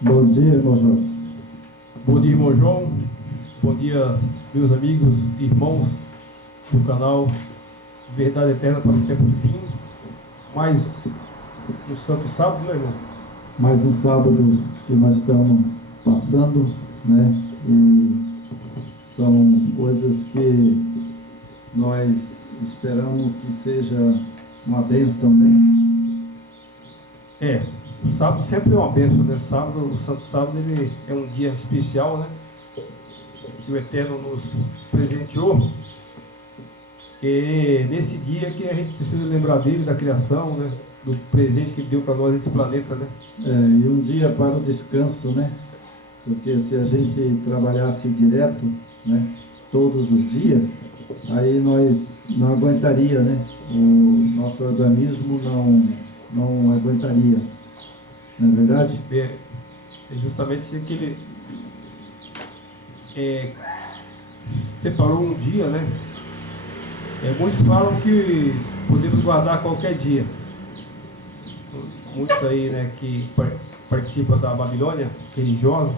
Bom dia, irmão João. Bom dia, irmão João. Bom dia, meus amigos, irmãos do canal Verdade Eterna para o Tempo do Fim. Mais um santo sábado, né, irmão? Mais um sábado que nós estamos passando, né? E são coisas que nós esperamos que seja uma bênção, né? O sábado sempre é uma bênção, né? O santo sábado, ele é um dia especial, né? Que o Eterno nos presenteou. E nesse dia que a gente precisa lembrar dele, da criação, né? Do presente que ele deu para nós, esse planeta, né? E um dia para o descanso, né? Porque se a gente trabalhasse direto, né? Todos os dias, aí nós não aguentaria, né? O nosso organismo não aguentaria. Não é verdade? É justamente que ele separou um dia, né? Muitos falam que podemos guardar qualquer dia. Muitos aí, né, que participam da Babilônia religiosa,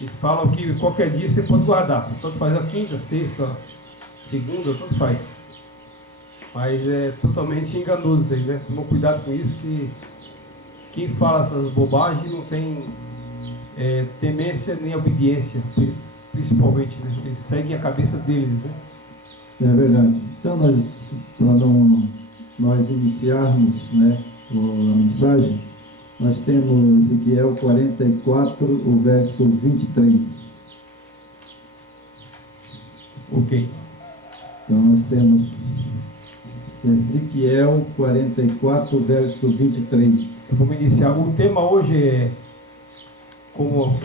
eles falam que qualquer dia você pode guardar. Tanto faz a quinta, sexta, segunda, tanto faz. Mas é totalmente enganoso isso aí, né? Toma cuidado com isso, que quem fala essas bobagens não tem temência nem obediência, principalmente, né? Eles seguem a cabeça deles, né? É verdade. Então para nós iniciarmos, né, a mensagem, nós temos Ezequiel 44, o verso 23. Ok. Então nós temos Ezequiel 44, verso 23. Vamos iniciar. O tema hoje é, como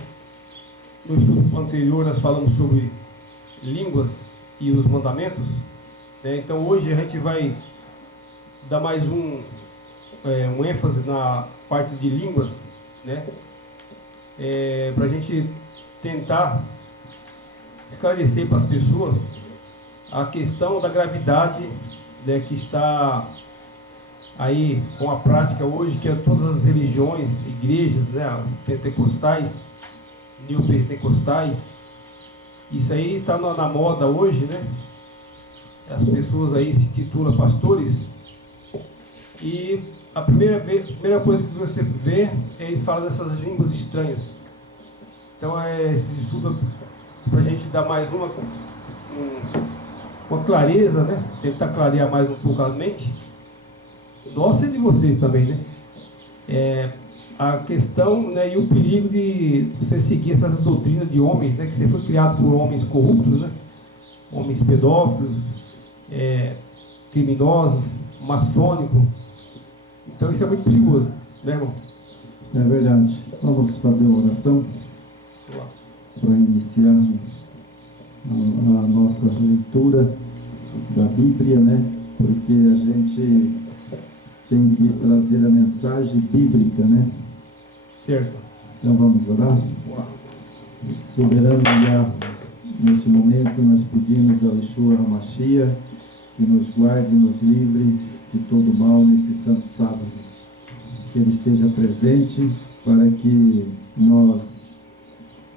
no estudo anterior nós falamos sobre línguas e os mandamentos, né? Então hoje a gente vai dar mais um ênfase na parte de línguas, né? Para a gente tentar esclarecer para as pessoas a questão da gravidade, né, que está aí com a prática hoje, que é todas as religiões, igrejas, né, as pentecostais, neopentecostais. Isso aí está na moda hoje, né? As pessoas aí se titulam pastores e a primeira coisa que você vê é eles falam dessas línguas estranhas. Então esse estudo para a gente dar mais uma clareza, né? Tentar clarear mais um pouco a mente nossa e de vocês também, né? A questão, né, e o perigo de você seguir essas doutrinas de homens, né, que você foi criado por homens corruptos, né, homens pedófilos, criminosos, maçônicos. Então isso é muito perigoso, né, irmão? É verdade. Vamos fazer uma oração para iniciarmos a nossa leitura da Bíblia, né? Porque a gente tem que trazer a mensagem bíblica, né? Certo. Então vamos orar? Soberano Yahweh, nesse momento nós pedimos ao Yeshua HaMashiach que nos guarde e nos livre de todo mal nesse santo sábado. Que Ele esteja presente para que nós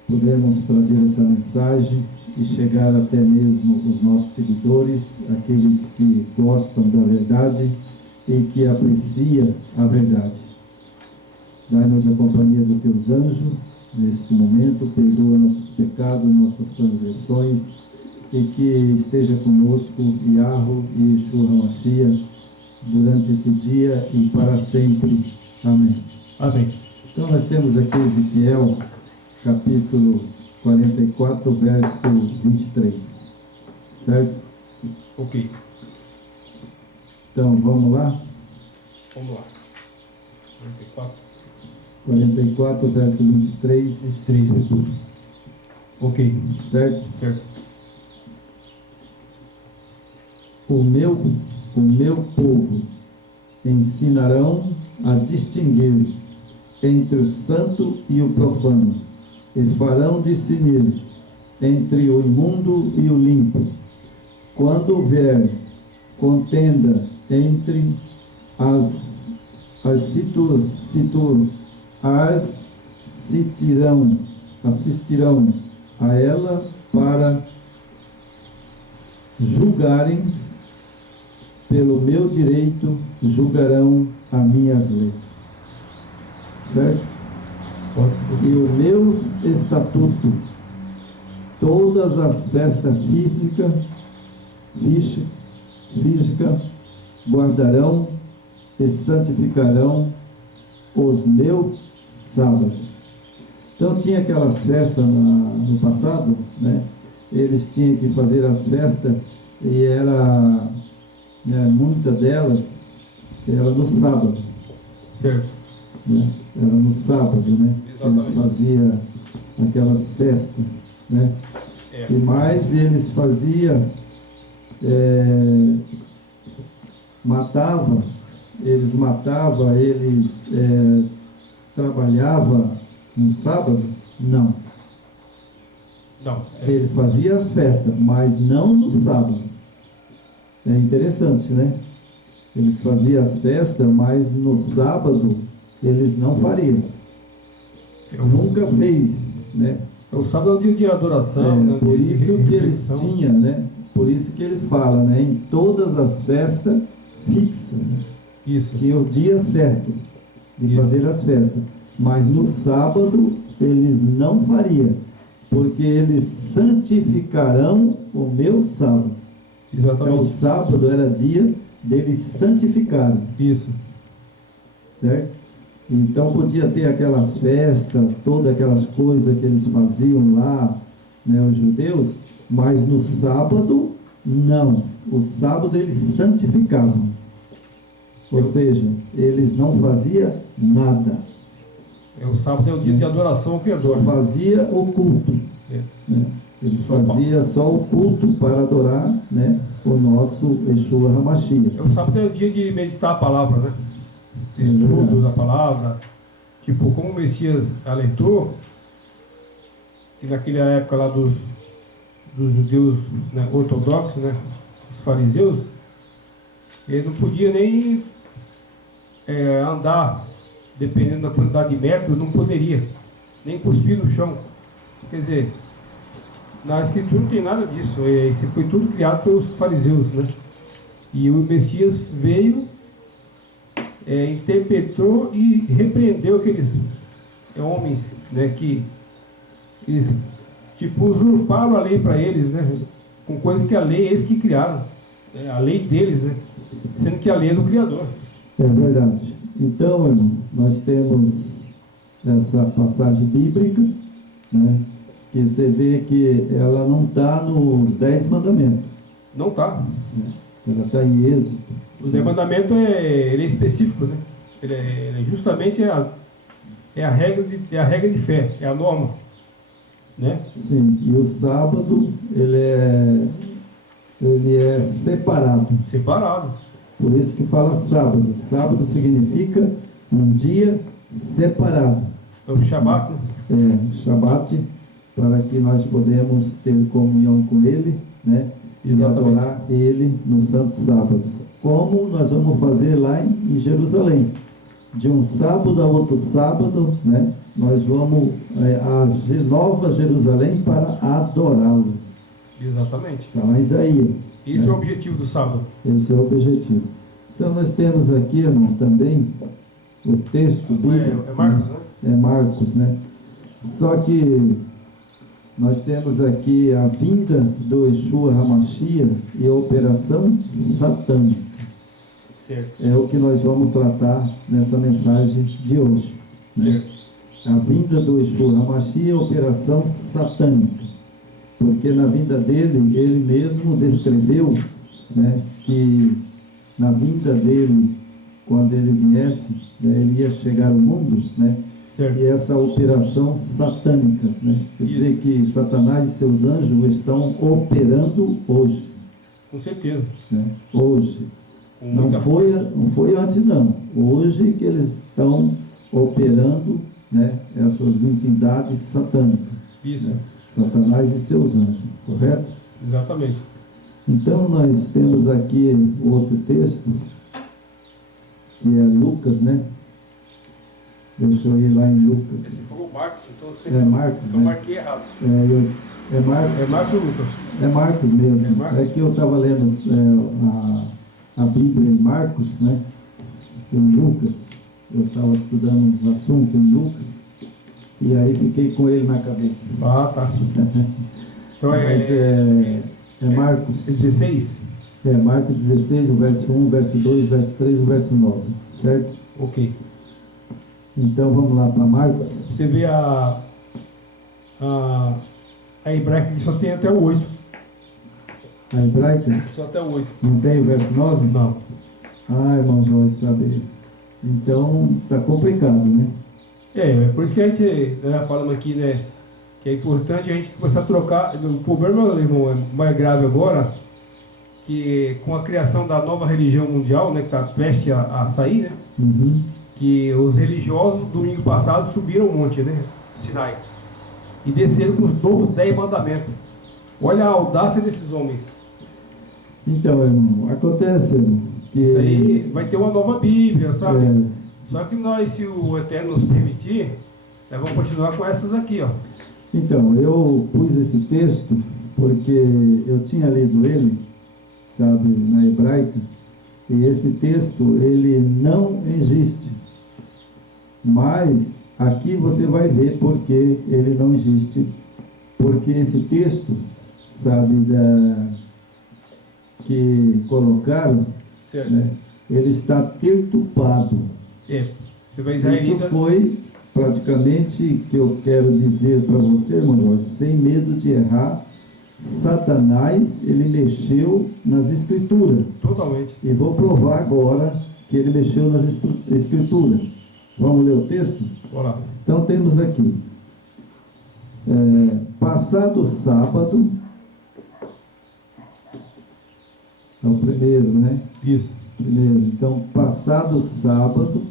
podemos trazer essa mensagem e chegar até mesmo os nossos seguidores, aqueles que gostam da verdade e que apreciam a verdade. Dai-nos a companhia dos teus anjos nesse momento, perdoa nossos pecados, nossas transgressões, e que esteja conosco Yahweh e Yeshua HaMashiach durante esse dia e para sempre. Amém. Amém. Então nós temos aqui Ezequiel, capítulo 44, verso 23. Certo? Ok. Então vamos lá? Vamos lá. 44, verso 23. 23. Ok. Certo? Certo. O meu povo ensinarão a distinguir entre o santo e o profano, e farão discernir entre o imundo e o limpo. Quando houver contenda entre assistirão a ela para julgarem, pelo meu direito julgarão as minhas leis. Certo? E o meu estatuto, todas as festas física guardarão e santificarão os meus sábados. Então tinha aquelas festas no passado, né? Eles tinham que fazer as festas e era, né, muitas delas era no sábado. Certo. Né? Era no sábado, né? Exatamente. Eles faziam aquelas festas, né? E mais eles faziam, eles trabalhavam no sábado? Não. Ele fazia as festas, mas não no sábado. É interessante, né? Eles faziam as festas, mas no sábado eles não fariam. Nunca fez, né? O sábado é um dia de adoração, né? Por isso que eles tinham, né? Por isso que ele fala, né? Em todas as festas fixas, né? Isso. Tinha o dia certo de fazer as festas, mas no sábado eles não fariam, porque eles santificarão o meu sábado. Exatamente. Então o sábado era dia deles santificarem. Isso. Certo? Então podia ter aquelas festas, todas aquelas coisas que eles faziam lá, né, os judeus, mas no sábado não. O sábado eles santificavam. Ou seja, eles não faziam nada. O sábado é o dia de adoração ao Criador. Só fazia o culto. Né? Eles faziam só o culto para adorar, né, o nosso Yeshua HaMashiach. O sábado é o dia de meditar a palavra, né? Estudo da palavra. Tipo, como o Messias alertou, que naquela época lá dos judeus, né, ortodoxos, né, os fariseus, ele não podia nem andar, dependendo da quantidade de metros, não poderia nem cuspir no chão. Quer dizer, na Escritura não tem nada disso. Isso foi tudo criado pelos fariseus, né? E o Messias veio, interpretou e repreendeu aqueles homens, né, que eles tipo usurparam a lei para eles, né, com coisas que a lei eles que criaram, a lei deles, né, sendo que a lei é do Criador. É verdade. Então, irmão, nós temos essa passagem bíblica, né, que você vê que ela não está nos 10 mandamentos. Não está. Ela está em Êxodo. O 10 mandamentos ele é específico, né? Ele justamente a regra de fé, é a norma, né? Sim, e o sábado ele é separado. Separado. Por isso que fala sábado. Sábado significa um dia separado. É o Shabat, né? Shabat, para que nós podemos ter comunhão com Ele, né? E adorar Ele no Santo Sábado. Como nós vamos fazer lá em Jerusalém. De um sábado a outro sábado, né? Nós vamos a Nova Jerusalém para adorá-lo. Exatamente. Está lá em Isaías. Esse é o objetivo do sábado. Esse é o objetivo. Então nós temos aqui, irmão, também o texto bíblico. É Marcos, né? É Marcos, né? Só que nós temos aqui a vinda do Yeshua HaMashiach e a operação satânica. Certo. É o que nós vamos tratar nessa mensagem de hoje. Né? A vinda do Yeshua HaMashiach e a operação satânica. Porque na vinda dele, ele mesmo descreveu, né, que na vinda dele, quando ele viesse, né, ele ia chegar ao mundo, né? Certo. E essa operação satânicas, né? Quer dizer que Satanás e seus anjos estão operando hoje. Com certeza. Né? Hoje. Não foi antes não. Hoje que eles estão operando, né, essas entidades satânicas. Isso. Né? Satanás e seus anjos, correto? Exatamente. Então nós temos aqui outro texto, que é Lucas, né? Deixa eu ir lá em Lucas. Esse foi o Marcos, então É Marcos, eu né? marquei errado. É Marcos. É Marcos ou Lucas? É Marcos mesmo. É Marcos? É que eu estava lendo a Bíblia em Marcos, né? Em Lucas. Eu estava estudando uns assuntos em Lucas. E aí fiquei com ele na cabeça. Ah, tá. Então Mas é Marcos. 16? É Marcos 16, o verso 1, o verso 2, o verso 3, o verso 9. Certo? Ok. Então vamos lá para Marcos. Você vê a hebraica que só tem até o 8. A hebraica? Só até o 8. Não tem o verso 9? Não. Ah, irmão Joyce, sabe. Então tá complicado, né? É por isso que a gente falamos aqui, né? Que é importante a gente começar a trocar. O problema, irmão, é mais grave agora, que com a criação da nova religião mundial, né? Que está prestes a sair, né? Uhum. Que os religiosos, domingo passado, subiram um monte, né? Sinai. E desceram com os novos 10 mandamentos. Olha a audácia desses homens. Então, irmão, acontece, irmão, que... Isso aí vai ter uma nova Bíblia, sabe? É, Só que nós, se o Eterno nos permitir, nós vamos continuar com essas aqui, ó. então, eu pus esse texto porque eu tinha lido ele, sabe, na hebraica, e esse texto, ele não existe. Mas aqui você vai ver porque ele não existe. Porque esse texto, sabe, que colocaram, Certo. né, ele está tertupado. Você vai Isso israelita. foi praticamente que eu quero dizer para você, irmão Jorge, sem medo de errar, Satanás, ele mexeu nas escrituras. Totalmente. E vou provar agora que ele mexeu nas escrituras. Vamos ler o texto? Bora lá. Então temos aqui, passado o sábado, é o primeiro, né? Isso. Primeiro, então, passado o sábado,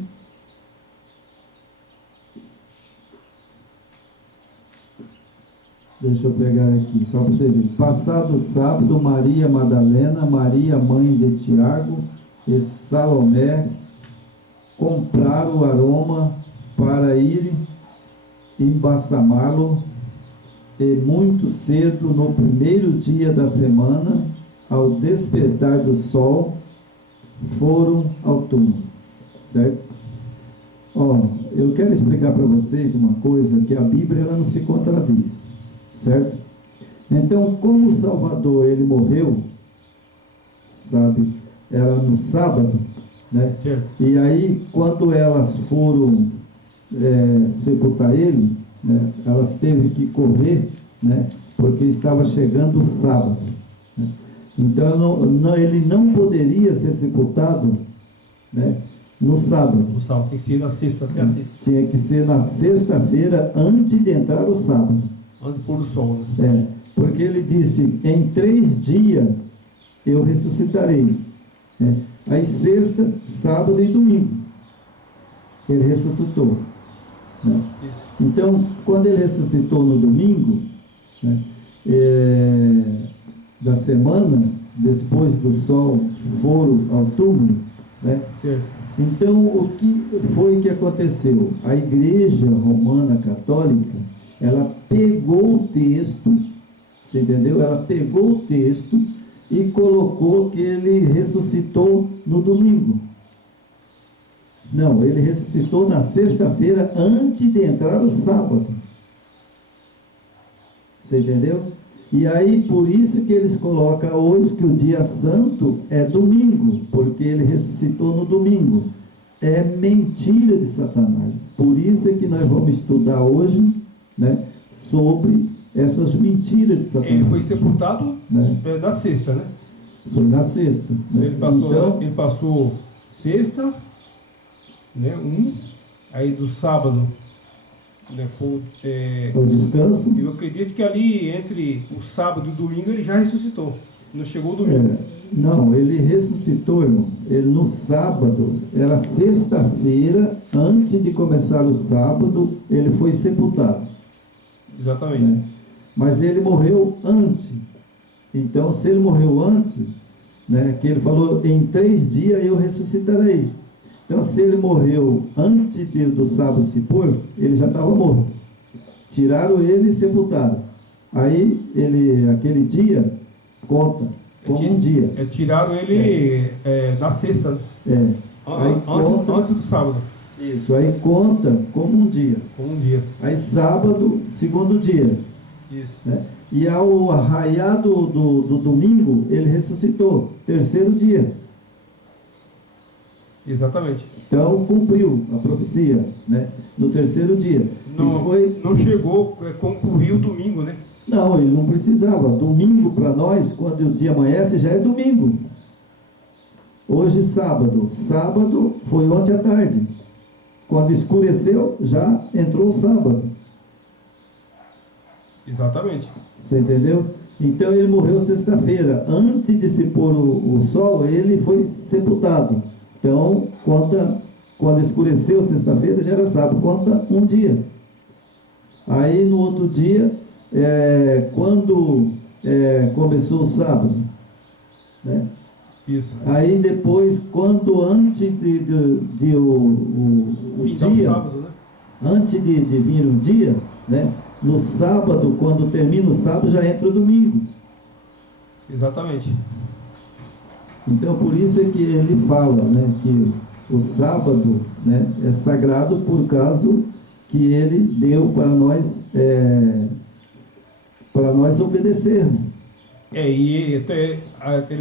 deixa eu pegar aqui, só para você ver. Passado o sábado, Maria Madalena, Maria mãe de Tiago e Salomé compraram o aroma para ir embalsamá-lo, e muito cedo, no primeiro dia da semana, ao despertar do sol, foram ao túmulo. Certo? Ó, eu quero explicar para vocês uma coisa, que a Bíblia ela não se contradiz. Certo? Então, como o Salvador ele morreu, sabe, era no sábado, né? Certo. E aí, quando elas foram sepultar ele, né, elas teve que correr, né, porque estava chegando o sábado. Né? Então, ele não poderia ser sepultado, né, no sábado. O salmo tem que ser na sexta, até a sexta. Tinha que ser na sexta-feira, antes de entrar o sábado. Antes do pôr do sol, né? Porque ele disse, em 3 dias eu ressuscitarei. Aí sexta, sábado e domingo ele ressuscitou, né? Então, quando ele ressuscitou no domingo, né, da semana, depois do sol, foram ao túmulo, né? Certo. Então, o que foi que aconteceu? A Igreja Romana Católica, ela pegou o texto, você entendeu? Ela pegou o texto e colocou que ele ressuscitou no domingo. Não, ele ressuscitou na sexta-feira, antes de entrar o sábado. Você entendeu? E aí, por isso que eles colocam hoje que o dia santo é domingo, porque ele ressuscitou no domingo. É mentira de Satanás. Por isso é que nós vamos estudar hoje, né, sobre essas mentiras de Satanás. Ele foi sepultado, né, na sexta, né? Foi na sexta. Né? Ele passou sexta, né? Aí do sábado, né, foi o descanso. eu acredito que ali entre o sábado e o domingo ele já ressuscitou. Não chegou o domingo. Não, ele ressuscitou, irmão. Ele no sábado, era sexta-feira, antes de começar o sábado, ele foi sepultado. Exatamente. Né? mas ele morreu antes. Então, se ele morreu antes, né, que ele falou, em 3 dias eu ressuscitarei. Então, se ele morreu antes do sábado se pôr, ele já estava morto. Tiraram ele e sepultaram. Aí, aquele dia, conta como um dia. Tiraram ele na sexta, antes do sábado. Isso, aí conta como um dia. Como um dia. Aí sábado, segundo dia. Isso. Né? E ao raiar do domingo, ele ressuscitou, terceiro dia. Exatamente. Então cumpriu a profecia, né? No terceiro dia. Não chegou a concluir o domingo, né? Não, ele não precisava. Domingo para nós, quando o dia amanhece, já é domingo. Hoje sábado. Sábado foi ontem à tarde. Quando escureceu, já entrou o sábado. Exatamente. Você entendeu? Então ele morreu sexta-feira. Antes de se pôr o sol, ele foi sepultado. Então, quando escureceu sexta-feira, já era sábado. Conta um dia. Aí no outro dia, quando começou o sábado, né? Isso. Aí depois, quando antes de o dia, sábado, né? antes de vir o dia, né? No sábado, quando termina o sábado, já entra o domingo. Exatamente. Então, por isso é que ele fala, né, que o sábado, né, é sagrado por causa que ele deu para nós obedecermos. E ele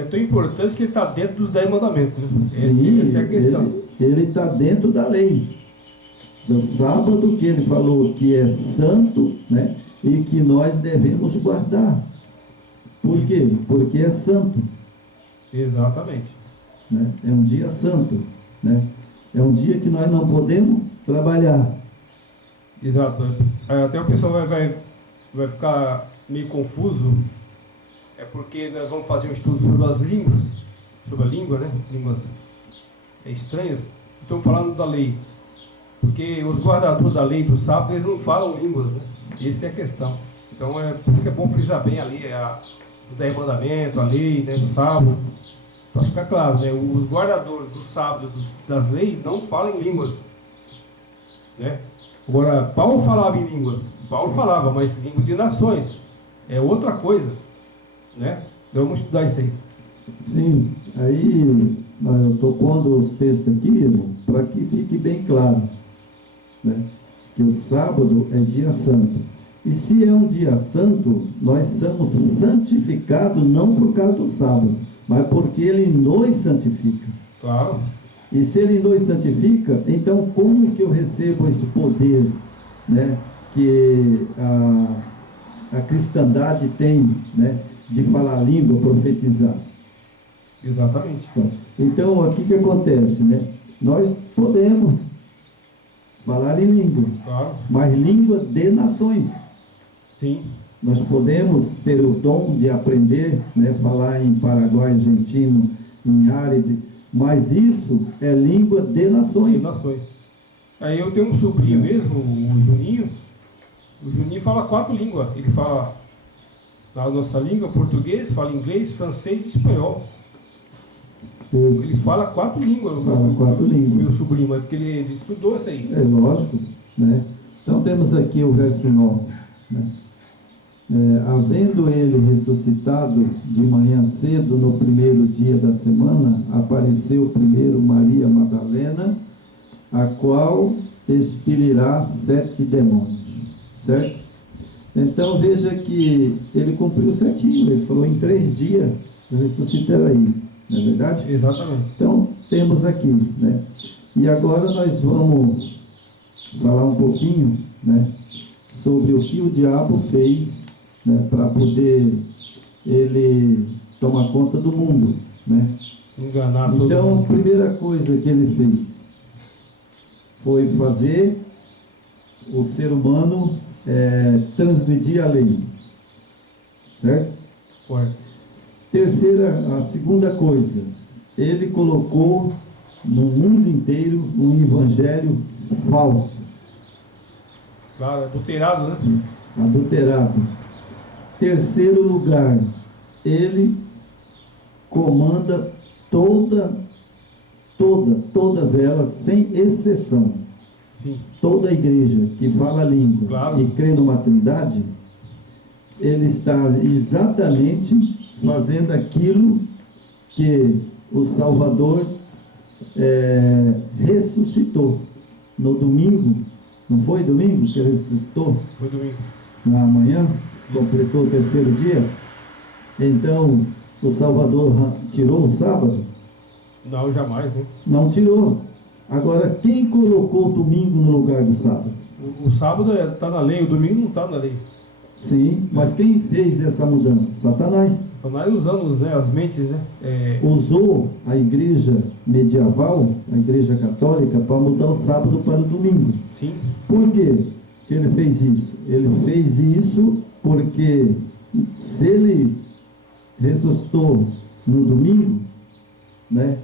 é tão importante que ele está dentro dos 10 mandamentos. Né? Sim, essa é a questão. Ele está dentro da lei. Do sábado que ele falou que é santo, né, e que nós devemos guardar. Por quê? Porque é santo. Exatamente. Né? É um dia santo. Né? É um dia que nós não podemos trabalhar. Exato. Até o pessoal vai ficar meio confuso. É porque nós vamos fazer um estudo sobre as línguas. Sobre a língua, né? Línguas estranhas. Estamos falando da lei. Porque os guardadores da lei do sábado, eles não falam línguas, né? Essa é a questão. Então, por isso é bom frisar bem ali os 10 mandamentos, a lei, né, do sábado, para ficar claro, né? Os guardadores do sábado, das leis, não falam em línguas, né? Agora, Paulo falava em línguas. Paulo falava, mas língua de nações é outra coisa, né? Então, vamos estudar isso aí. Sim, aí eu estou pondo os textos aqui, irmão, para que fique bem claro, né? Que o sábado é dia santo. E se é um dia santo, nós somos santificados não por causa do sábado, mas porque ele nos santifica. Claro. E se ele nos santifica, então como que eu recebo esse poder, né, que a cristandade tem, né, de falar a língua, profetizar? Exatamente. Então, o que acontece, né? Nós podemos falar em língua, claro, mas língua de nações. Sim. Nós podemos ter o dom de aprender, né, falar em paraguai, argentino, em árabe, mas isso é língua de nações. De nações. Aí eu tenho um sobrinho mesmo, o Juninho. O Juninho fala 4 línguas. Ele fala a nossa língua, português, fala inglês, francês e espanhol. Isso. Ele fala 4 línguas. Fala 4 línguas. Meu sobrinho, mas porque ele estudou isso aí. É lógico, né? Então temos aqui o verso 9, né? Havendo ele ressuscitado de manhã cedo, no primeiro dia da semana, apareceu primeiro Maria Madalena, a qual expelirá 7 demônios, certo? Então veja que ele cumpriu certinho, ele falou em 3 dias eu ressuscitarei, não é verdade? Exatamente. Então temos aqui, né? E agora nós vamos falar um pouquinho, né, sobre o que o diabo fez, né, para poder ele tomar conta do mundo, né? Enganar todo Então, mundo. a primeira coisa que ele fez foi fazer o ser humano transgredir a lei, certo? Correto. A segunda coisa, ele colocou no mundo inteiro um evangelho falso, Claro, adulterado, né? adulterado. Terceiro lugar, ele comanda todas elas, sem exceção. Sim. Toda a igreja que fala a língua, Claro, e crê numa trindade, ele está exatamente fazendo aquilo que o Salvador ressuscitou no domingo. Não foi domingo que ele ressuscitou? foi domingo. Na manhã, completou o terceiro dia. Então, o Salvador tirou o sábado? Não, jamais, né? Não tirou. Agora, quem colocou o domingo no lugar do sábado? O sábado está na lei, o domingo não está na lei. Sim, mas quem fez essa mudança? Satanás. Satanás usando, né, as mentes, né? Usou a igreja medieval, a igreja católica, para mudar o sábado para o domingo. Sim. Por quê que ele fez isso? Ele fez isso porque se ele ressuscitou no domingo, né?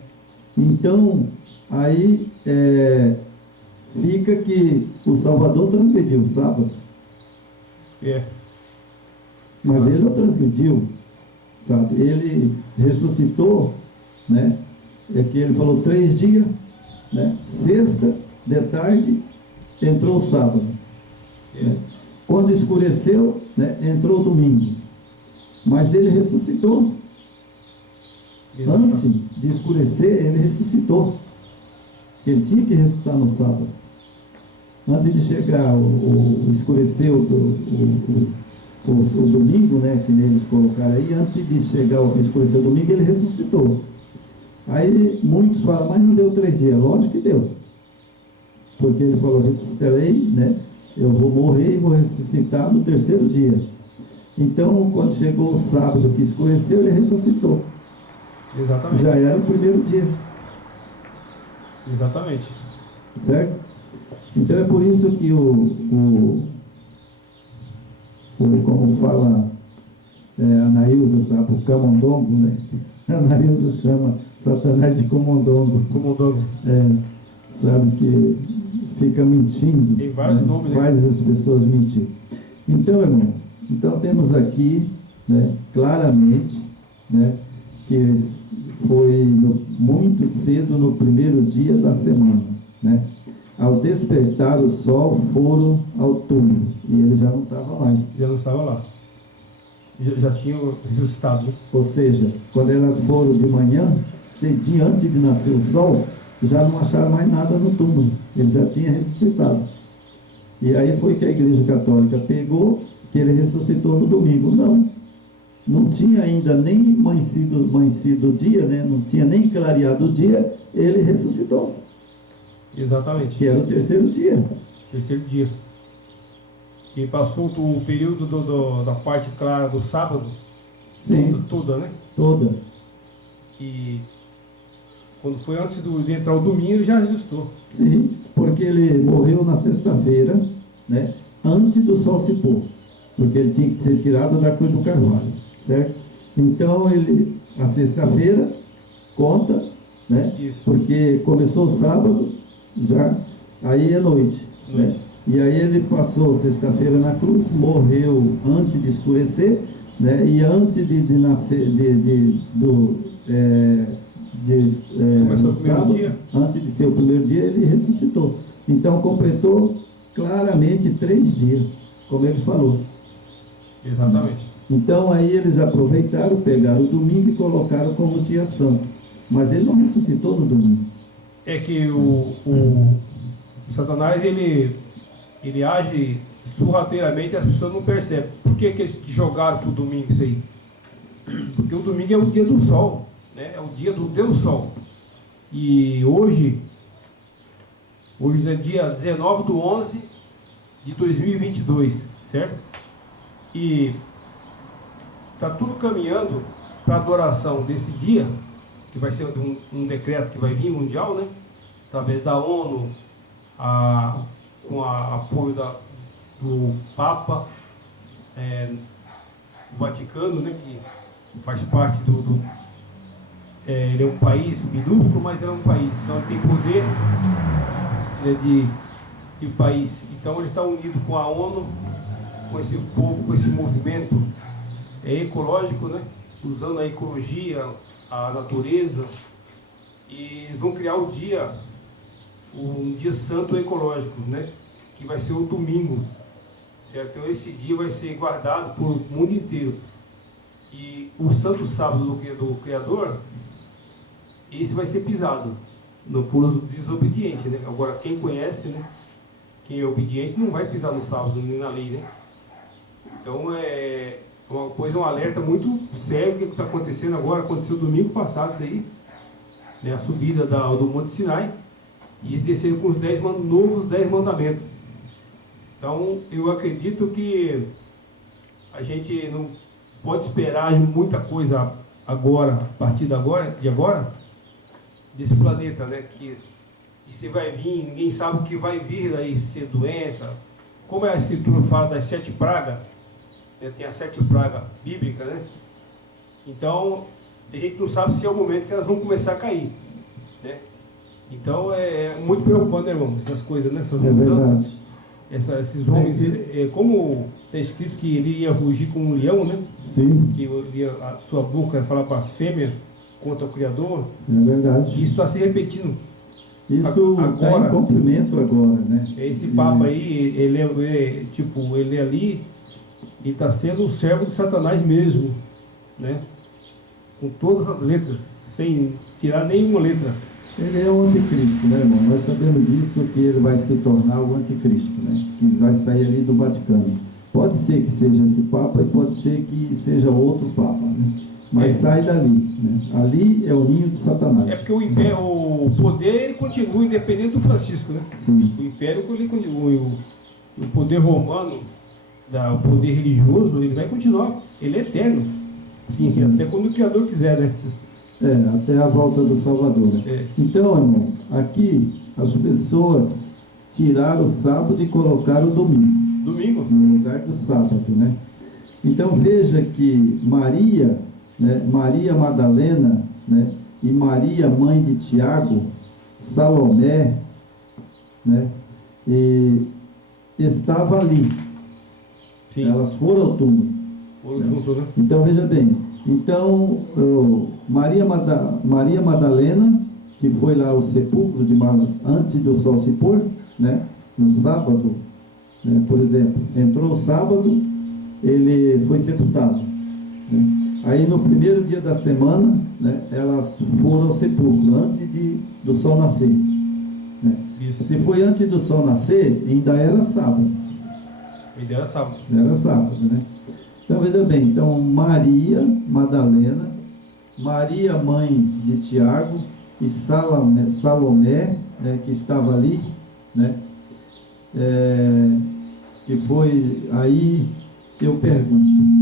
Então, aí fica que o Salvador transgrediu o sábado. Mas ele não transgrediu, sabe? Ele ressuscitou, né? É que ele falou 3 dias, né? Sexta, de tarde, entrou o sábado. Né? Quando escureceu, né? Entrou o domingo. Mas ele ressuscitou. Antes de escurecer, ele ressuscitou. Ele tinha que ressuscitar no sábado. Antes de chegar o escurecer o domingo, né, que eles colocaram aí, antes de chegar o escurecer o domingo, ele ressuscitou. Aí muitos falam, mas não deu 3 dias. Lógico que deu. Porque ele falou, ressuscitarei, né? Eu vou morrer e vou ressuscitar no terceiro dia. Então, quando chegou o sábado que escureceu, ele ressuscitou. Exatamente. Já era o primeiro dia. Exatamente. Certo? Então é por isso que como fala a Anaísa, sabe, o camundongo, né? A Anaísa chama Satanás de camundongo. Camundongo. Sabe que fica mentindo. Tem vários nomes, né? Faz as pessoas mentir. Então, irmão, temos aqui, né, claramente, né, que foi muito cedo no primeiro dia da semana, né? Ao despertar o sol, foram ao túmulo, e ele já não estava mais. Já não estava lá. Já tinha ressuscitado, né? Ou seja, quando elas foram de manhã, cedinho antes de nascer o sol, já não acharam mais nada no túmulo. Ele já tinha ressuscitado. E aí foi que a Igreja Católica pegou, que ele ressuscitou no domingo. Não tinha ainda nem amanhecido o dia, né? Não tinha nem clareado o dia, ele ressuscitou. Exatamente. Que era o terceiro dia. Terceiro dia. E passou o período da parte clara do sábado. Sim. Toda, né? Toda. E quando foi antes de entrar o domingo, ele já ressuscitou. Sim, porque ele morreu na sexta-feira, né? Antes do sol se pôr. Porque ele tinha que ser tirado da cruz do Carvalho, certo? Então, a sexta-feira conta, né? Isso. Porque começou o sábado, aí é noite. Né? E aí ele passou sexta-feira na cruz, morreu antes de escurecer, né? E antes de nascer, começou o primeiro sábado, dia. Antes de ser o primeiro dia, ele ressuscitou. Então completou claramente 3 dias, como ele falou. Exatamente. Então aí eles aproveitaram, pegaram o domingo e colocaram como dia santo. Mas ele não ressuscitou no domingo. É que o Satanás, ele age sorrateiramente e as pessoas não percebem. Por que eles jogaram para o domingo isso aí? Porque o domingo é o dia do sol, né? É o dia do Deus Sol. E hoje é dia 19/11/2022, certo? E está tudo caminhando para a adoração desse dia, que vai ser um decreto que vai vir mundial, né? Através da ONU, com apoio do Papa, do Vaticano, né? Que faz parte ele é um país minúsculo, mas é um país, então ele tem poder, né, de país. Então ele está unido com a ONU, com esse povo, com esse movimento ecológico, né? Usando a ecologia, a natureza, e eles vão criar um dia santo ecológico, né? Que vai ser o domingo, certo? Então esse dia vai ser guardado por mundo inteiro. E o santo sábado do Criador, esse vai ser pisado por os desobedientes, né? Agora, quem conhece, né? Quem é obediente não vai pisar no sábado, nem na lei, né? Então, é uma coisa, um alerta muito sério que está acontecendo agora. Aconteceu domingo passado isso aí, né? A subida do Monte Sinai, e eles desceram com os novos 10 mandamentos. Então, eu acredito que a gente não pode esperar muita coisa agora, a partir de agora, desse planeta, né? E se vai vir, ninguém sabe o que vai vir daí, ser doença. Como a Escritura fala das 7 pragas, né? Tem as 7 pragas bíblicas, né? Então, a gente não sabe se é o momento que elas vão começar a cair, né? Então, é muito preocupante, né, irmão? Essas coisas, né? Essas mudanças. Esses homens, como está escrito que ele ia rugir como um leão, né? Sim. Que a sua boca ia falar blasfêmia contra o Criador. É verdade. E isso está se repetindo. Isso está em cumprimento agora, né? Esse Papa aí, ele é ali, ele está sendo o servo de Satanás mesmo, né? Com todas as letras, sem tirar nenhuma letra. Ele é o anticristo, né, irmão? Nós sabemos disso, que ele vai se tornar o anticristo, né? Que vai sair ali do Vaticano. Pode ser que seja esse Papa e pode ser que seja outro Papa, né? Mas sai dali, né? Ali é o ninho de Satanás. É porque o poder ele continua independente do Francisco, né? Sim. O império ele continua, o poder romano, o poder religioso, ele vai continuar, ele é eterno. Sim, até quando o Criador quiser, né? Até a volta do Salvador, né? Então, irmão, aqui as pessoas tiraram o sábado e colocaram o domingo no lugar do sábado, né? Então veja que Maria, né, Maria Madalena, né, e Maria, mãe de Tiago, Salomé, né, e estava ali. Sim. Elas foram ao túmulo. Foram juntos, né? Então veja bem, Maria Madalena, que foi lá ao sepulcro antes do sol se pôr, né, no sábado, né, por exemplo, entrou o sábado, ele foi sepultado, né? Aí no primeiro dia da semana, né, elas foram ao sepulcro antes do sol nascer, né? Se foi antes do sol nascer, ainda era sábado. Era sábado, né? Então veja bem, então Maria Madalena, Maria mãe de Tiago e Salomé, né, que estava ali, né, que foi, aí eu pergunto,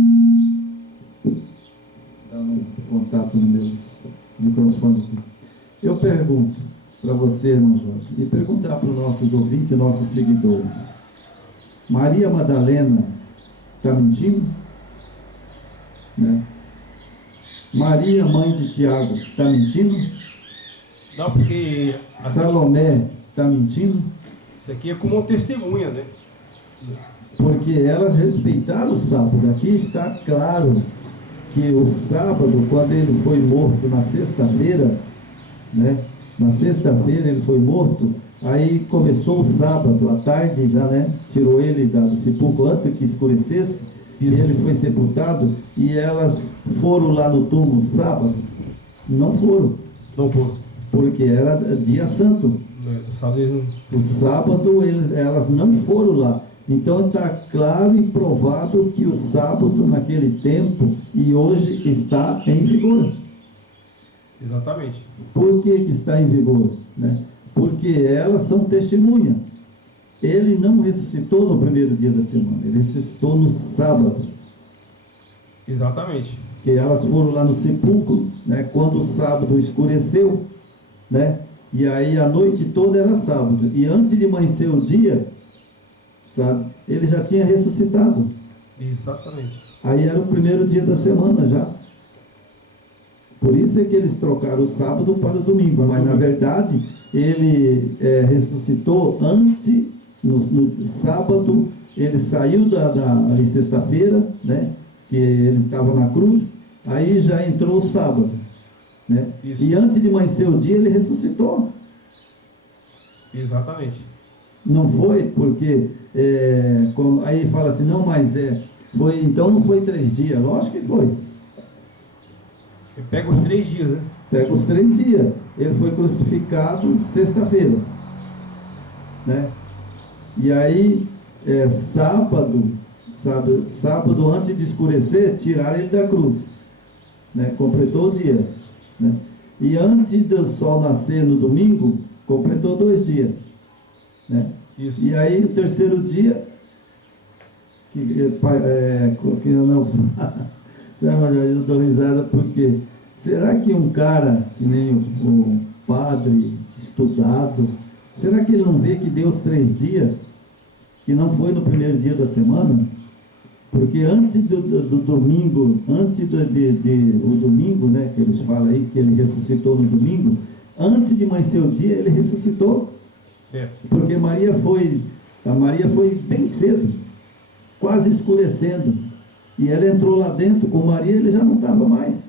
dando um contato no meu microfone aqui, eu pergunto para você, irmão Jorge, e perguntar para os nossos ouvintes, nossos seguidores, Maria Madalena está mentindo? Né? Maria, mãe de Tiago, está mentindo? Não, porque Salomé está mentindo? Isso aqui é como uma testemunha, né? Porque elas respeitaram o sábado. Aqui está claro que o sábado, quando ele foi morto na sexta-feira, né? Na sexta-feira ele foi morto, aí começou o sábado, à tarde já, né? Tirou ele do sepulcro antes que escurecesse. E ele foi sepultado, e elas foram lá no túmulo sábado? Não foram. Não foram. Porque era dia santo. O sábado elas não foram lá. Então está claro e provado que o sábado naquele tempo e hoje está em vigor. Exatamente. Por que está em vigor? Né? Porque elas são testemunha. Ele não ressuscitou no primeiro dia da semana, ele ressuscitou no sábado. Exatamente. Que elas foram lá no sepulcro, né, quando o sábado escureceu, né, e aí a noite toda era sábado, e antes de amanhecer o dia, sabe, ele já tinha ressuscitado. Exatamente. Aí era o primeiro dia da semana já. Por isso é que eles trocaram o sábado para o domingo, mas na verdade ele ressuscitou antes. No sábado, ele saiu ali sexta-feira, né? que ele estava na cruz, aí já entrou o sábado, né? Isso. E antes de amanhecer o dia, ele ressuscitou. Exatamente. Não foi porque, aí fala assim, não, mas foi, então não foi 3 dias. Lógico que foi. Ele pega os 3 dias, né? Pega os 3 dias. Ele foi crucificado sexta-feira, né? E aí, sábado antes de escurecer, tiraram ele da cruz, né? Completou o dia, né? E antes do sol nascer no domingo, completou 2 dias, né? Isso. E aí o terceiro dia, que eu não sabe, eu dou risada porque será que um cara que nem o padre estudado, será que ele não vê que deu os 3 dias, que não foi no primeiro dia da semana? Porque antes do domingo, o domingo, né, que eles falam aí, que ele ressuscitou no domingo, antes de amanhecer o dia, ele ressuscitou. Porque a Maria foi bem cedo, quase escurecendo, e ela entrou lá dentro com Maria, ele já não estava mais.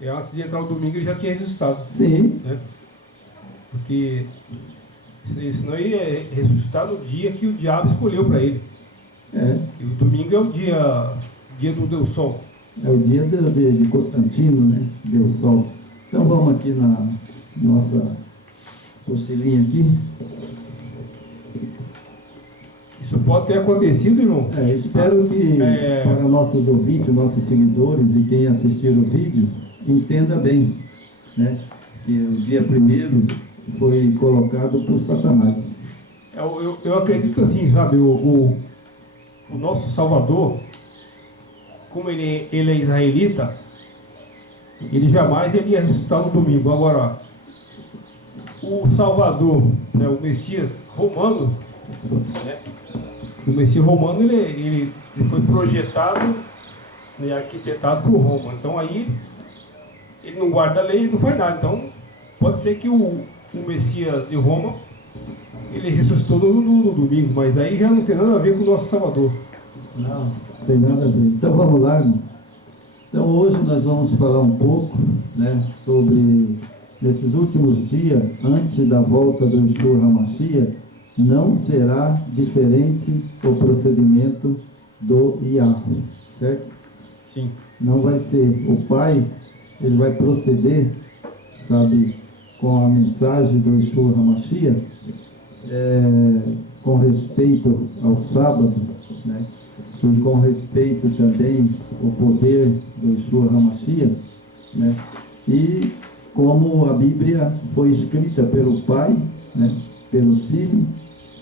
E antes de entrar o domingo, ele já tinha ressuscitado. Sim. Né? Porque senão ele é ressuscitado no dia que o diabo escolheu para ele. E o domingo é o dia do Deus Sol. É o dia de Constantino, né? Deus Sol. Então vamos aqui na nossa postelinha aqui. Isso pode ter acontecido, irmão? Espero que para nossos ouvintes, nossos seguidores e quem assistir o vídeo, entenda bem, né? Que o dia 1º foi colocado por Satanás. Eu acredito assim, sabe, o nosso Salvador, como ele é israelita, ele jamais ia ressuscitar no domingo. Agora, o Salvador, né, o Messias romano, né, o Messias romano ele foi projetado e arquitetado por Roma. Então aí ele não guarda a lei, ele não faz nada. Então pode ser que o Messias de Roma ele ressuscitou no domingo, mas aí já não tem nada a ver com o nosso Salvador. Não tem nada a ver. Então vamos lá, irmão. Então hoje nós vamos falar um pouco, né, sobre nesses últimos dias, antes da volta do Yeshua HaMashiach, não será diferente o procedimento do Yahweh, certo? Sim. Não vai ser. O Pai, ele vai proceder, sabe, com a mensagem do Yeshua HaMashiach, com respeito ao sábado, né? E com respeito também ao poder do Yeshua HaMashiach, né? E como a Bíblia foi escrita pelo Pai, né? Pelo Filho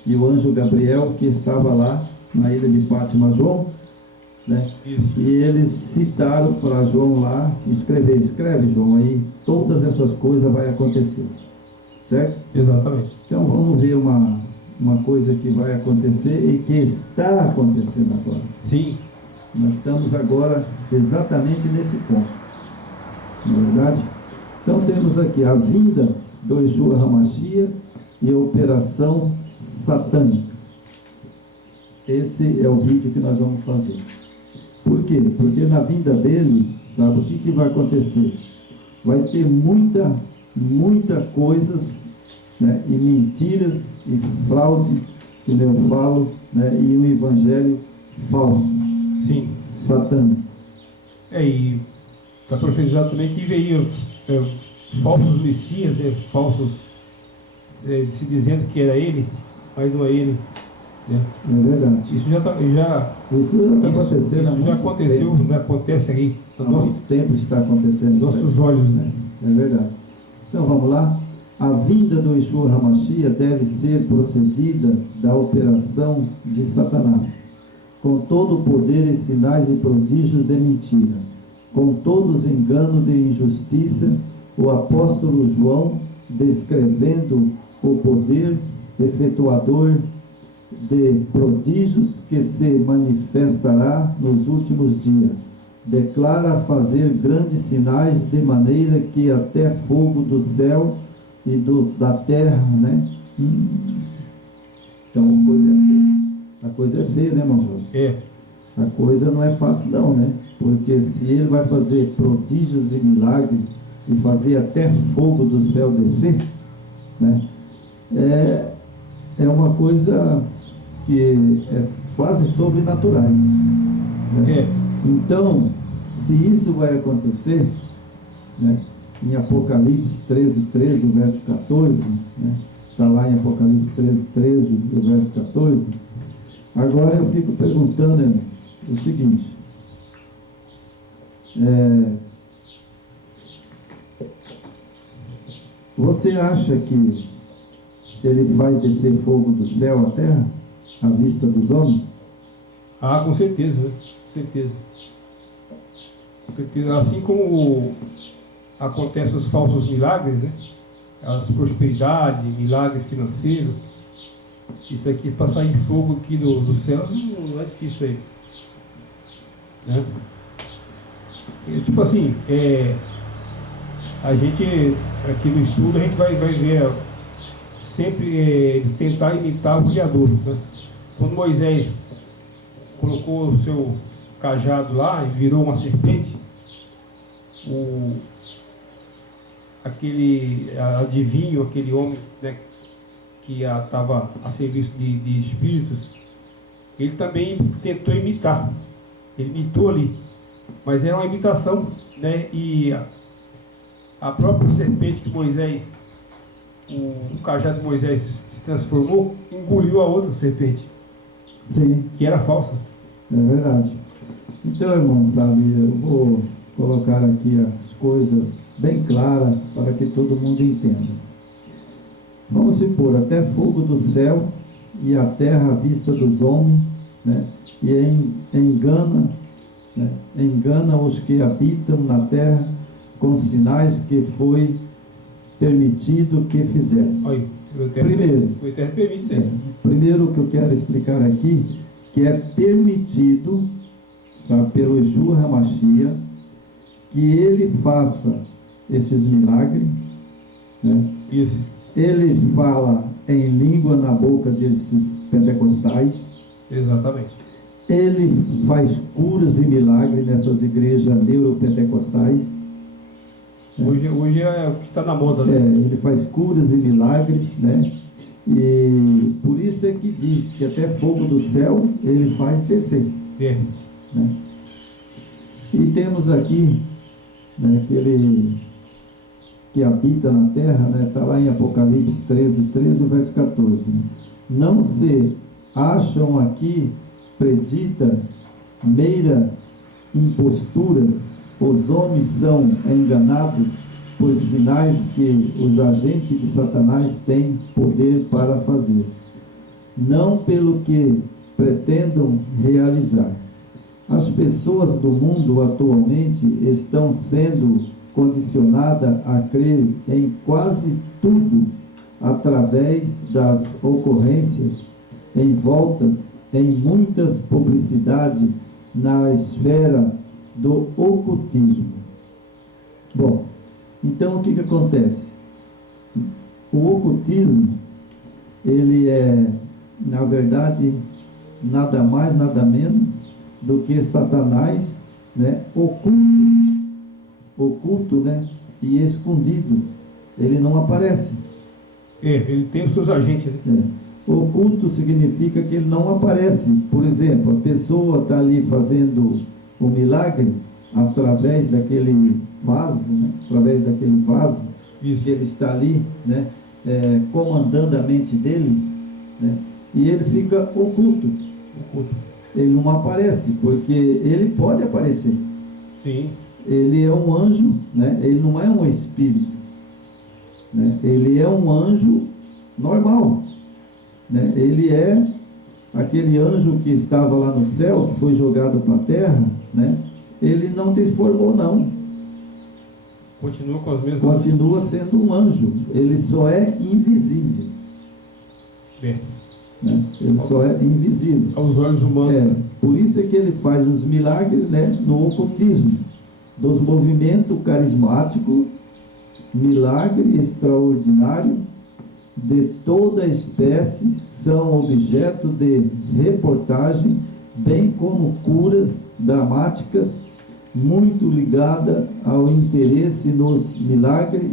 e o anjo Gabriel que estava lá na ilha de Patmos, João, né? Isso. E eles citaram para João lá, escreve João, aí todas essas coisas vai acontecer, certo? Exatamente. Então vamos ver uma coisa que vai acontecer e que está acontecendo agora. Sim. Nós estamos agora exatamente nesse ponto, não é verdade? Então temos aqui a vinda do Yeshua HaMashiach e a operação satânica. Esse é o vídeo que nós vamos fazer. Por quê? Porque na vinda dele, sabe o que vai acontecer? Vai ter muita coisas, né, e mentiras e fraude, que eu falo, né, e um evangelho falso. Sim. Satânico. E está profetizado também que veio falsos messias, né, falsos, se dizendo que era ele, mas não é ele. Né? É verdade. Isso já está acontecendo. Isso já aconteceu, né, acontece aí. Há muito tempo está acontecendo. Nossos olhos, né? É verdade. Então vamos lá. A vinda do Yeshua HaMashiach deve ser procedida da operação de Satanás, com todo o poder e sinais e prodígios de mentira, com todos os enganos de injustiça, o apóstolo João, descrevendo o poder efetuador de prodígios que se manifestará nos últimos dias, declara fazer grandes sinais, de maneira que até fogo do céu e da terra, né? Então a coisa é feia, né, irmão Jorge? a coisa não é fácil não, né? Porque se ele vai fazer prodígios e milagres e fazer até fogo do céu descer, né? É uma coisa que é quase sobrenaturais, né? Então, se isso vai acontecer, né, em Apocalipse 13, o verso 14, né? Está lá em Apocalipse 13, o verso 14. Agora eu fico perguntando, irmão, o seguinte: você acha que ele faz descer fogo do céu à terra, à vista dos homens? Ah, com certeza, né? Com certeza. Com certeza. Assim como acontecem os falsos milagres, né? As prosperidade, milagre financeiro, isso aqui, para sair fogo aqui do céu, não é difícil para ele, né? Tipo assim, a gente aqui no estudo, a gente vai ver sempre tentar imitar o Criador, né? Quando Moisés colocou o seu cajado lá e virou uma serpente, aquele adivinho, aquele homem, né, que estava a serviço de espíritos, ele também tentou imitar, ele imitou ali, mas era uma imitação, né? E a própria serpente que Moisés, o cajado de Moisés se transformou, engoliu a outra serpente. Sim. Que era falsa. É verdade. Então, irmão, sabe, eu vou colocar aqui as coisas bem claras para que todo mundo entenda. Vamos supor, até fogo do céu e a terra à vista dos homens, né? E engana, né? Engana os que habitam na terra com sinais que foi permitido que fizesse. Oi, primeiro que eu quero explicar aqui, que é permitido, sabe, pelo Yeshua HaMashiach, que ele faça esses milagres, né? Isso. Ele fala em língua na boca desses pentecostais. Exatamente. Ele faz curas e milagres nessas igrejas neuropentecostais. Hoje é o que está na moda, né? Ele faz curas e milagres, né? E por isso é que diz que até fogo do céu ele faz descer. Né? E temos aqui, né, aquele que habita na terra, né? Está lá em Apocalipse 13, o verso 14. Né? Não se acham aqui predita meira imposturas, os homens são enganados por sinais que os agentes de Satanás têm poder para fazer, não pelo que pretendam realizar. As pessoas do mundo atualmente estão sendo condicionadas a crer em quase tudo através das ocorrências envoltas em muitas publicidades na esfera do ocultismo. Bom, então o que acontece? O ocultismo, ele é, na verdade, nada mais, nada menos do que Satanás, né, oculto, né, e escondido. Ele não aparece. Ele tem os seus agentes, né? Oculto significa que ele não aparece. Por exemplo, a pessoa está ali fazendo o milagre através daquele vaso, né? Através daquele vaso. Isso. Que ele está ali, né? Comandando a mente dele, né? E ele fica oculto. Ele não aparece, porque ele pode aparecer. Sim. Ele é um anjo, né? Ele não é um espírito, né? Ele é um anjo normal, né? Ele é aquele anjo que estava lá no céu, que foi jogado para a terra, né? Ele não transformou, não. Continua com as mesmas. Continua sendo um anjo. Ele só é invisível. Bem. Né? Ele só é invisível aos olhos humanos. Por isso é que ele faz os milagres, né, no ocultismo, dos movimentos carismáticos, milagre extraordinário de toda espécie são objeto de reportagem bem como curas dramáticas, muito ligada ao interesse nos milagres,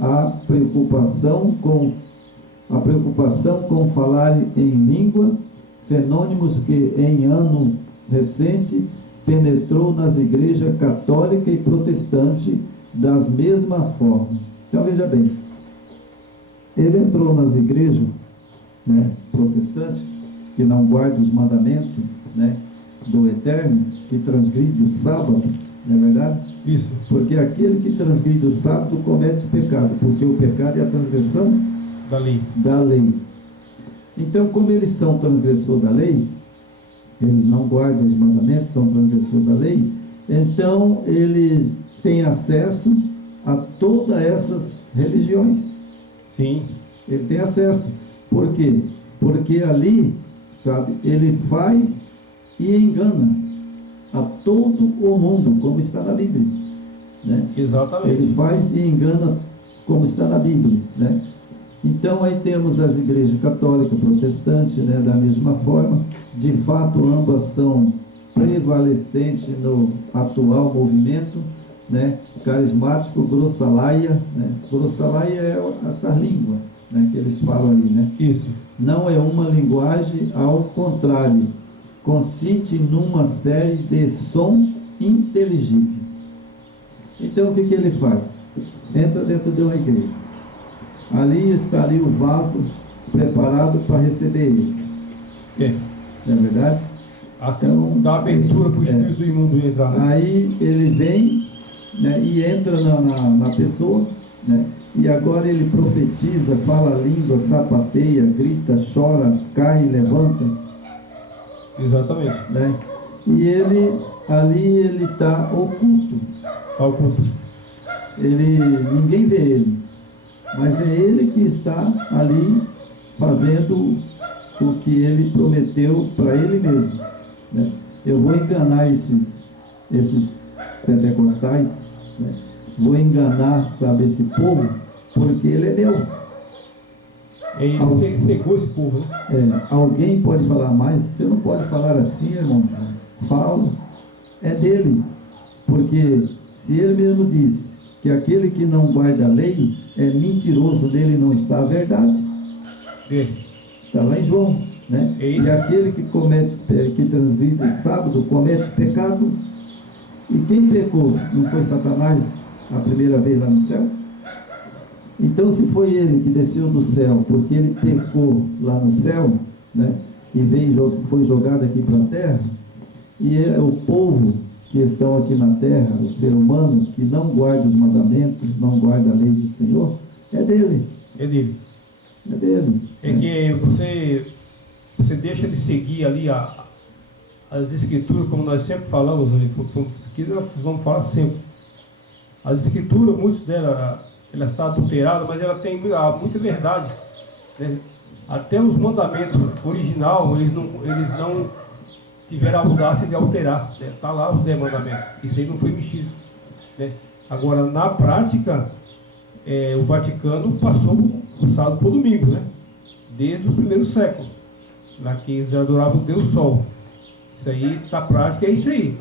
a preocupação com falar em língua, fenômenos que em ano recente penetrou nas igrejas católica e protestante das mesma forma. Então veja bem, ele entrou nas igrejas, né, protestantes, que não guardam os mandamentos, né, do Eterno, que transgride o sábado, não é verdade? Isso. Porque aquele que transgride o sábado comete pecado, porque o pecado é a transgressão da lei. Então, como eles são transgressores da lei, eles não guardam os mandamentos, são transgressores da lei, então ele tem acesso a todas essas religiões. Sim. Ele tem acesso. Por quê? Porque ali, sabe, ele faz e engana a todo o mundo, como está na Bíblia, né? Exatamente. Ele faz e engana como está na Bíblia, né? Então aí temos as igrejas católica, protestante, né, da mesma forma. De fato, ambas são prevalecentes no atual movimento, né, carismático, grossalaia, né? Grossalaia é essa língua, né, que eles falam ali, né? Isso. Não é uma linguagem, ao contrário, consiste numa série de som inteligível. Então o que ele faz? Entra dentro de uma igreja. Ali está ali o vaso preparado para receber ele. Não é verdade? Então, dá abertura para o espírito do imundo entrar. Né? Aí ele vem, né, e entra na pessoa, né, e agora ele profetiza, fala a língua, sapateia, grita, chora, cai, levanta. Exatamente. Né? E ele está oculto. Está oculto. Ninguém vê ele, mas é ele que está ali fazendo o que ele prometeu para ele mesmo, né? Eu vou enganar esses pentecostais, né? Vou enganar, sabe, esse povo, porque ele é meu. Ele cegou esse povo, né? Alguém pode falar, mas você não pode falar assim, irmão. Falo, é dele, porque se ele mesmo diz que aquele que não guarda a lei é mentiroso, nele não está a verdade. Está lá em João, né? E aquele que transgride o sábado comete pecado. E quem pecou? Não foi Satanás a primeira vez lá no céu? Então, se foi ele que desceu do céu, porque ele pecou lá no céu, né, e foi jogado aqui para a terra, e é o povo que estão aqui na terra, o ser humano que não guarda os mandamentos, não guarda a lei do Senhor, é dele. É dele. É dele. É que você deixa de seguir ali as escrituras, como nós sempre falamos, que nós vamos falar sempre. As escrituras, muitas delas, elas estão adulteradas, mas ela tem muita verdade, né? Até os mandamentos original, eles não tiveram a audácia de alterar, né? Está lá os 10 mandamentos, isso aí não foi mexido, né? Agora, na prática, o Vaticano passou o sábado para o domingo, né? Desde o primeiro século, lá que eles adoravam o Deus Sol. Isso aí, na prática, é isso aí.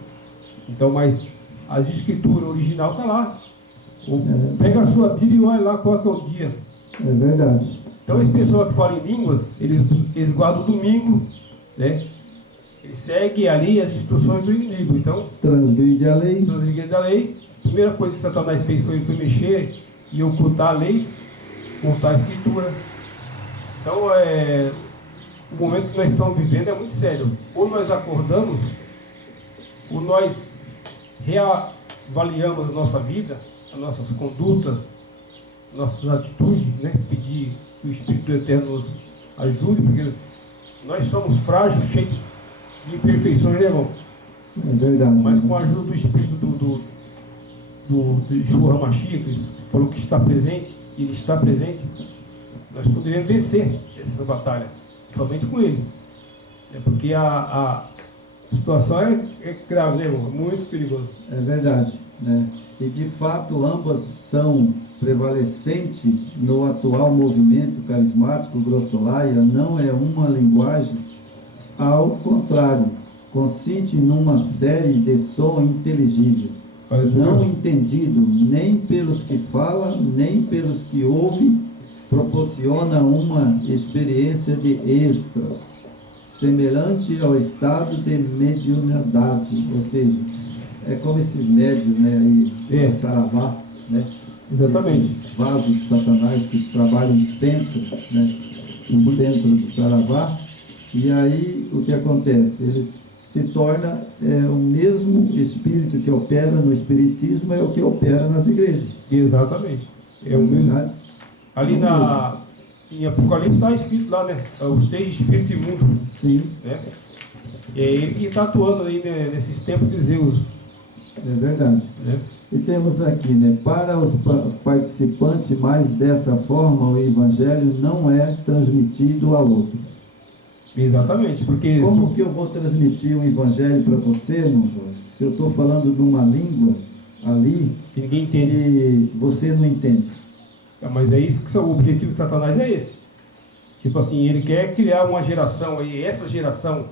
Então, mas as escrituras original está lá. Pega a sua Bíblia e olha lá qual que é o dia. É verdade. Então, esse pessoal que fala em línguas, eles guardam o domingo, né? Eles seguem ali as instruções do inimigo. Então, transgride a lei. Transgride a lei. A primeira coisa que Satanás fez foi mexer e ocultar a lei, ocultar a escritura. Então, o momento que nós estamos vivendo é muito sério. Ou nós acordamos, ou nós reavaliamos a nossa vida, as nossas condutas, nossas atitudes, né? Pedir que o Espírito do Eterno nos ajude, porque nós somos frágeis, cheios de imperfeições, né, irmão? É verdade. Mas com a ajuda do Espírito do Yeshua HaMashiach, que falou que está presente, e ele está presente, nós poderíamos vencer essa batalha, somente com ele. Porque a situação é grave, né, irmão? Muito perigoso. É verdade, né? E de fato ambas são prevalecentes no atual movimento carismático, grossolaia. Não é uma linguagem, Ao contrário, consiste numa série de som inteligível, não entendido nem pelos que falam, nem pelos que ouvem, proporciona uma experiência de êxtase, semelhante ao estado de mediunidade, ou seja, é como esses médios, né, aí, Saravá, né? Exatamente. Esses vasos de Satanás que trabalham em centro, né, em centro de Saravá, e aí o que acontece? Eles se torna o mesmo espírito que opera no espiritismo é o que opera nas igrejas. Exatamente. É o mesmo. Verdade? Ali em Apocalipse está escrito lá, né? Os 3 espíritos imundos. Sim. Né? É ele que está atuando aí, né, nesses tempos de Zeus. É verdade. Né? E temos aqui, né? Para os participantes, mas dessa forma o evangelho não é transmitido a outros. Exatamente, porque... Como que eu vou transmitir o evangelho para você, irmão Jorge, se eu estou falando de uma língua ali que ninguém entende, que você não entende? Mas é isso que o objetivo de Satanás é esse. Tipo assim, ele quer criar uma geração aí, essa geração,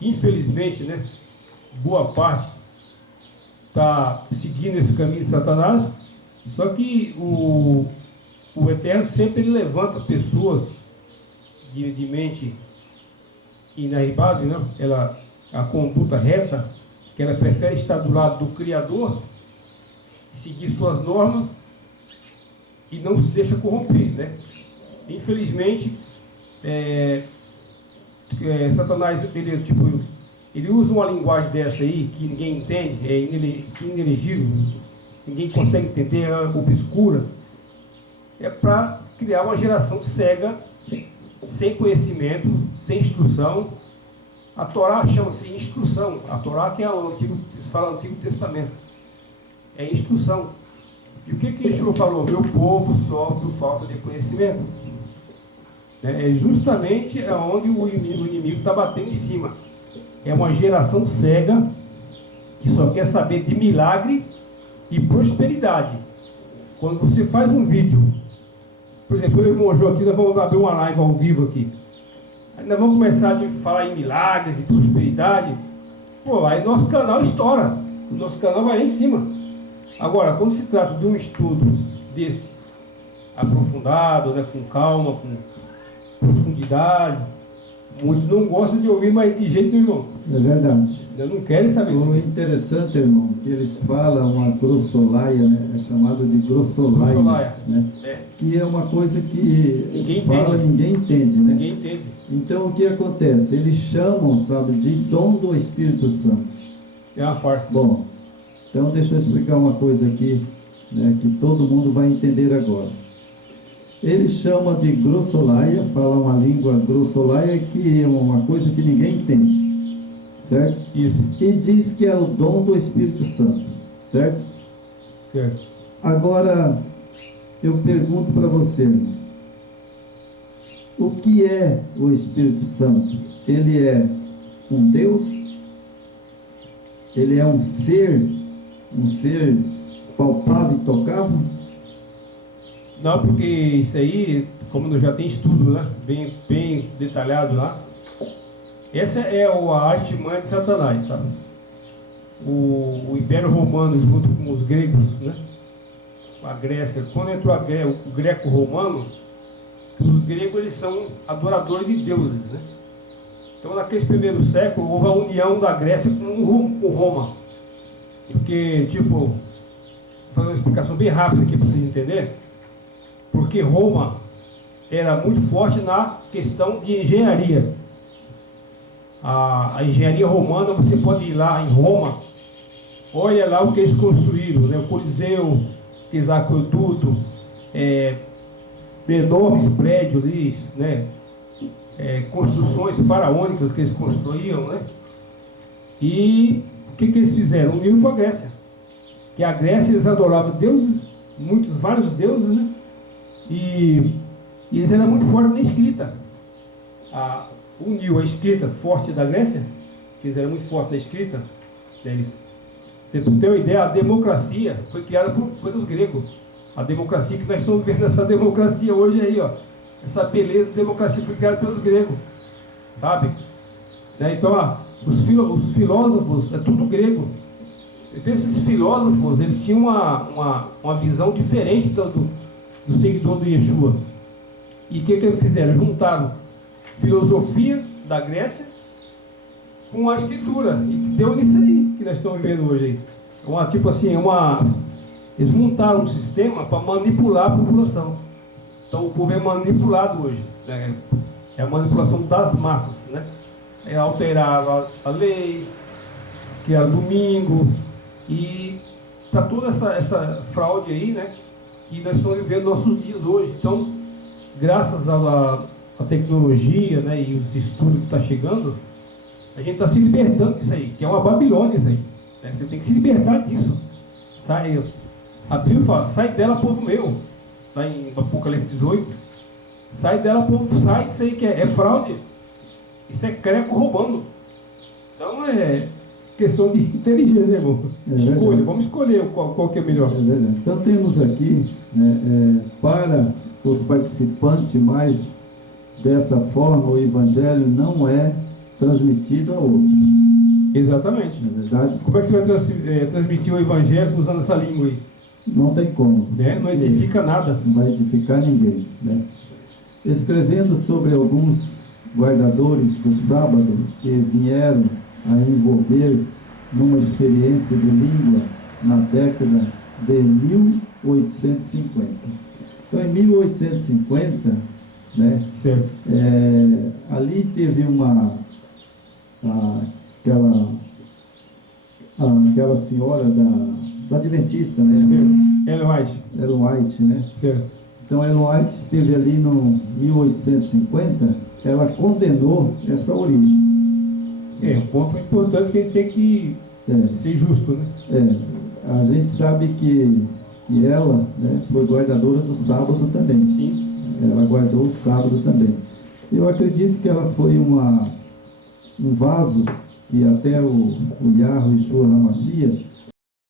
infelizmente, né, boa parte está seguindo esse caminho de Satanás, só que o Eterno sempre ele levanta pessoas de mente inarribável, né? A conduta reta, que ela prefere estar do lado do Criador, seguir suas normas e não se deixa corromper, né? Infelizmente, Satanás ele usa uma linguagem dessa aí que ninguém entende, é inelegível, ninguém consegue entender, é obscura, é para criar uma geração cega, sem conhecimento, sem instrução. A Torá chama-se instrução. A Torá que é se fala no Antigo Testamento, é instrução. E o que Yeshua falou? Meu povo sofre por falta de conhecimento. É justamente onde o inimigo está batendo em cima. É uma geração cega que só quer saber de milagre e prosperidade. Quando você faz um vídeo, por exemplo, eu e o irmão João aqui, nós vamos abrir uma live ao vivo aqui. Aí nós vamos começar a falar em milagres e prosperidade. Pô, aí nosso canal estoura. O nosso canal vai lá em cima. Agora, quando se trata de um estudo desse, aprofundado, né, com calma, com profundidade, muitos não gostam de ouvir, mas de jeito nenhum. É verdade. Eu não quero saber disso. O interessante, irmão, que eles falam uma grossolaia, né? É chamado de grossolaia, né? Que é uma coisa que ninguém entende, né? Ninguém entende. Então o que acontece? Eles chamam, sabe, de dom do Espírito Santo. É uma farsa. Bom, então deixa eu explicar uma coisa aqui, né, que todo mundo vai entender agora. Eles chamam de grossolaia, falam uma língua grossolaia, que é uma coisa que ninguém entende, certo? Isso. E diz que é o dom do Espírito Santo, certo? Certo. Agora, eu pergunto para você, irmão, o que é o Espírito Santo? Ele é um Deus? Ele é um ser palpável e tocável? Não, porque isso aí, como já tem estudo, né, bem detalhado lá, essa é a arte-mãe de Satanás, sabe? O Império Romano junto com os gregos, né, a Grécia, quando entrou o greco-romano, os gregos eles são adoradores de deuses, né? Então naqueles primeiros séculos houve a união da Grécia com Roma, porque vou fazer uma explicação bem rápida aqui para vocês entenderem. Porque Roma era muito forte na questão de engenharia. A engenharia romana, você pode ir lá em Roma, olha lá o que eles construíram, né? O Coliseu, aqueles aquedutos, enormes prédios ali, né? Construções faraônicas que eles construíam, né? E o que eles fizeram? Uniram com a Grécia. Que a Grécia eles adoravam deuses, vários deuses, né? E eles eram muito fortes na escrita. Uniu a escrita forte da Grécia, que eles eram muito fortes na escrita. Você ter uma ideia, a democracia foi criada pelos gregos. A democracia que nós estamos vendo, essa democracia hoje aí, ó, essa beleza de democracia foi criada pelos gregos, sabe? né? Então, os filósofos, é tudo grego. Então, esses filósofos, eles tinham uma visão diferente do seguidor do Yeshua. E o que eles fizeram? Juntaram filosofia da Grécia com a escritura. E deu nisso aí que nós estamos vivendo hoje aí. Eles montaram um sistema para manipular a população. Então o povo é manipulado hoje, né? É a manipulação das massas, né? É alterar a lei, criar domingo, e tá toda essa fraude aí, né? Que nós estamos vivendo nossos dias hoje. Então, graças à tecnologia, né, e os estudos que está chegando, a gente está se libertando disso aí, que é uma Babilônia isso aí, né? Você tem que se libertar disso. A Bíblia fala, sai dela, povo meu, está em Apocalipse 18, sai dela, povo, sai disso aí que é fraude, isso é creco roubando. Então é questão de inteligência, irmão. Escolha, vamos escolher qual que é melhor. É verdade. Então temos aqui, né, para os participantes, mais dessa forma o Evangelho não é transmitido a outros. Exatamente. Não é verdade? Como é que você vai transmitir o Evangelho usando essa língua aí? Não tem como. Né? Não edifica nada. Não vai edificar ninguém. Né? Escrevendo sobre alguns guardadores do sábado que vieram a envolver numa experiência de língua na década de 1850. Então, em 1850, né, certo. Ali teve aquela senhora da Adventista, né? Ellen White. Ellen White, né? Certo. Então, Ellen White esteve ali no 1850, ela condenou essa origem. Um ponto importante que a gente tem que ser justo, né? A gente sabe que ela, né, foi guardadora do sábado também. Sim. Ela guardou o sábado também. Eu acredito que ela foi um vaso que até o Yahweh Yeshua HaMashiach